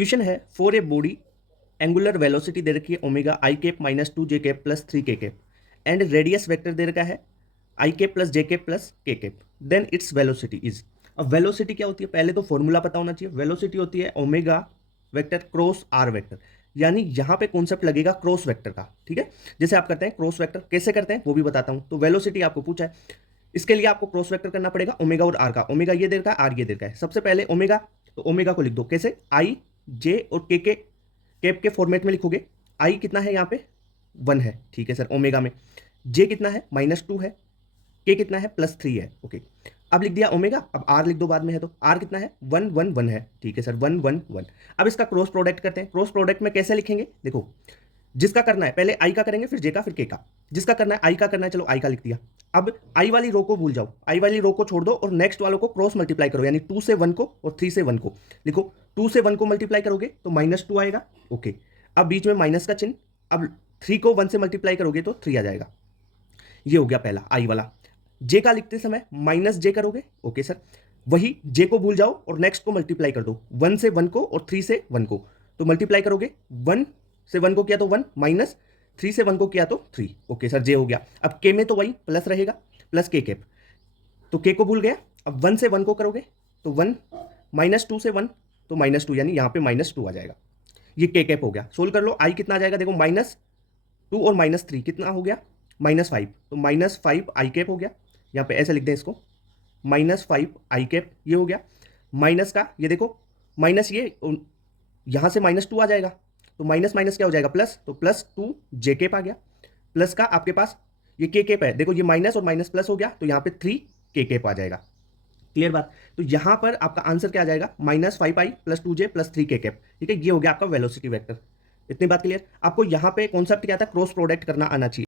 Question है for a body angular velocity दे रखी है omega i cap minus two j cap plus three k cap and radius vector दे रखा है i cap plus j cap plus k cap, then its velocity is. अब velocity क्या होती है, पहले तो फॉर्मूला पता होना चाहिए। वेलोसिटी होती है omega vector cross r vector, यानी यहां पे कॉन्सेप्ट लगेगा क्रॉस वेक्टर का। ठीक है, जैसे आप करते हैं क्रॉस वेक्टर, कैसे करते हैं वो भी बताता हूं। तो वेलोसिटी आपको पूछा है, इसके लिए आपको क्रॉस वेक्टर करना पड़ेगा ओमेगा और आर का। ओमेगा ये दे रखा है, आर ये दे रखा है। सबसे पहले ओमेगा, तो ओमेगा को लिख दो कैसे, आई जे और के कैप के फॉर्मेट में लिखोगे। आई कितना है यहाँ पे, 1 है, ठीक है सर ओमेगा में। जे कितना है, -2 है। के कितना है, +3 है। ओके, अब लिख दिया ओमेगा, अब आर लिख दो बाद में है, तो आर कितना है, 1 1 1 है, ठीक है सर 1 1 1। अब इसका क्रॉस प्रोडक्ट करते हैं। क्रॉस प्रोडक्ट में कैसे लिखेंगे, देखो जिसका करना है पहले आई का करेंगे, फिर जे का, फिर के का। जिसका करना है आई का करना है, चलो आई का लिख दिया। अब आई वाली रो को भूल जाओ, आई वाली रो को छोड़ दो और नेक्स्ट वालों को क्रॉस मल्टीप्लाई करो, यानी 2 से 1 को और 3 से 1 को लिखो। 2 से 1 को मल्टीप्लाई करोगे तो -2 आएगा। ओके, अब बीच में माइनस का चिन्ह। अब 3 को 1 से मल्टीप्लाई करोगे तो 3 आ जाएगा। ये हो गया पहला आई वाला। जे का लिखते समय -j करोगे। ओके सर, वही जे को भूल जाओ और नेक्स्ट को मल्टीप्लाई कर दो, 1 से 1 को और 3 से 1 को। तो मल्टीप्लाई करोगे, 1 से 1 को किया तो 1, माइनस 3 से 1 को किया तो 3। ओके सर, जे हो गया। अब के में तो वही प्लस रहेगा, प्लस के कैप, तो के को भूल गया। अब 1 से 1 को करोगे तो 1, -2 से 1 तो -2, यानी यहाँ पे -2 आ जाएगा। ये के कैप हो गया। सोल्व कर लो, आई कितना आ जाएगा, देखो -2 और -3 कितना हो गया, -5। तो -5 आई कैप हो गया। यहाँ पे ऐसे लिख दें इसको, -5 आई कैप, ये हो गया। माइनस का ये देखो, माइनस ये यहाँ से -2 आ जाएगा, तो माइनस माइनस क्या हो जाएगा, प्लस, तो +2 जे केप आ गया। प्लस का आपके पास ये के केप है, देखो ये माइनस और माइनस प्लस हो गया, तो यहाँ पे 3 के केप आ जाएगा। क्लियर बात। तो यहाँ पर आपका आंसर क्या आ जाएगा, -5i + 2j + 3 के कैप। ठीक है, ये हो गया आपका वेलोसिटी वेक्टर। इतनी बात क्लियर। आपको यहाँ पे कॉन्सेप्ट क्या था, क्रॉस प्रोडक्ट करना आना चाहिए।